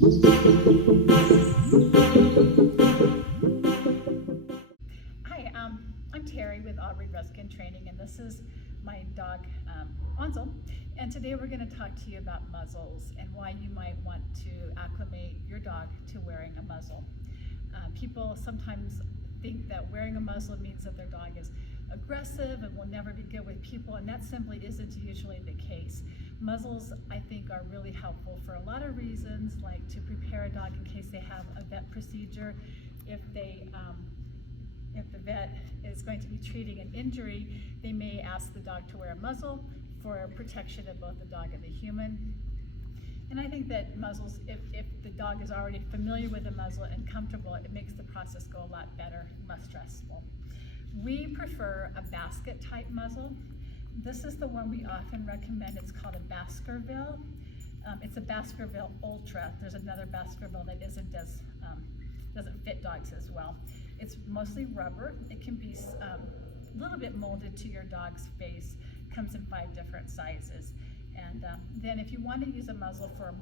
Hi, I'm Terje with Aubrey Rescue and Training, and this is my dog, Hansel. And today we're going to talk to you about muzzles and why you might want to acclimate your dog to wearing a muzzle. People sometimes think that wearing a muzzle means that their dog is aggressive and will never be good with people, and that simply isn't usually the case. Muzzles, I think, are really helpful for a lot of reasons, like to prepare a dog in case they have a vet procedure. If the vet is going to be treating an injury, they may ask the dog to wear a muzzle for protection of both the dog and the human. And I think that muzzles, if the dog is already familiar with the muzzle and comfortable, it makes the process go a lot better, less stressful. We prefer a basket type muzzle. This is the one we often recommend. It's called a Baskerville. It's a Baskerville Ultra. There's another Baskerville that doesn't fit dogs as well. It's mostly rubber. It can be a little bit molded to your dog's face. Comes in 5 different sizes. And then if you want to use a muzzle for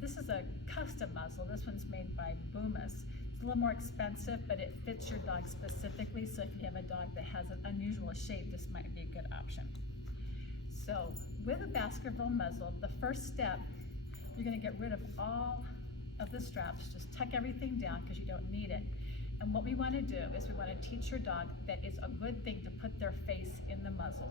this is a custom muzzle. This one's made by Boomis. It's a little more expensive, but it fits your dog specifically. So if you have a dog that has an unusual shape, this might be a good option. So with a Baskerville muzzle, the first step, you're going to get rid of all of the straps. Just tuck everything down because you don't need it. And what we want to do is we want to teach your dog that it's a good thing to put their face in the muzzle.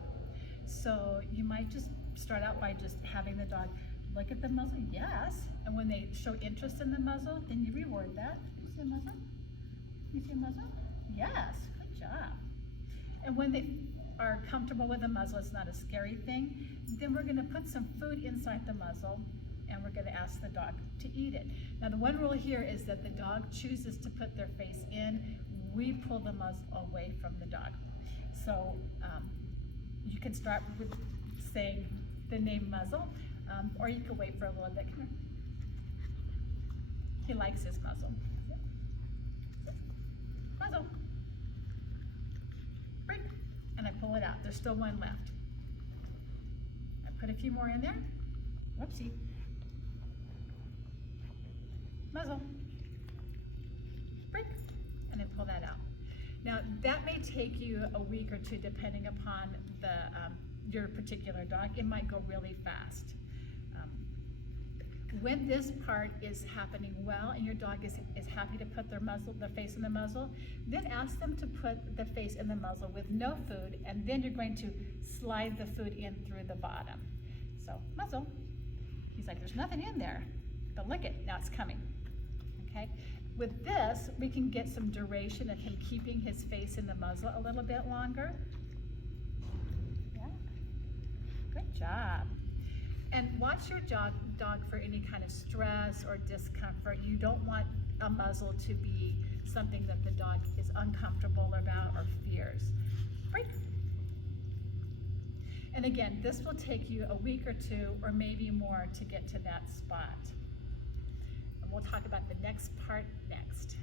So you might just start out by just having the dog look at the muzzle, yes. And when they show interest in the muzzle, then you reward that. You see a muzzle? You see a muzzle? Yes, good job. And when they are comfortable with the muzzle, it's not a scary thing, then we're gonna put some food inside the muzzle and we're gonna ask the dog to eat it. Now the one rule here is that the dog chooses to put their face in, we pull the muzzle away from the dog. So you can start with saying the name muzzle, or you can wait for a little bit. Come here. He likes his muzzle. Muzzle. Break. And I pull it out. There's still one left. I put a few more in there. Whoopsie. Muzzle. Break. And then pull that out. Now that may take you a week or 2 depending upon your particular dog. It might go really fast. When this part is happening well and your dog is happy to put their face in the muzzle, then ask them to put the face in the muzzle with no food, and then you're going to slide the food in through the bottom. So muzzle. He's like, there's nothing in there, but look it, now it's coming. Okay. With this, we can get some duration of him keeping his face in the muzzle a little bit longer. Yeah. Good job. And watch your dog for any kind of stress or discomfort. You don't want a muzzle to be something that the dog is uncomfortable about or fears. Break. And again, this will take you a week or 2 or maybe more to get to that spot. And we'll talk about the next part next.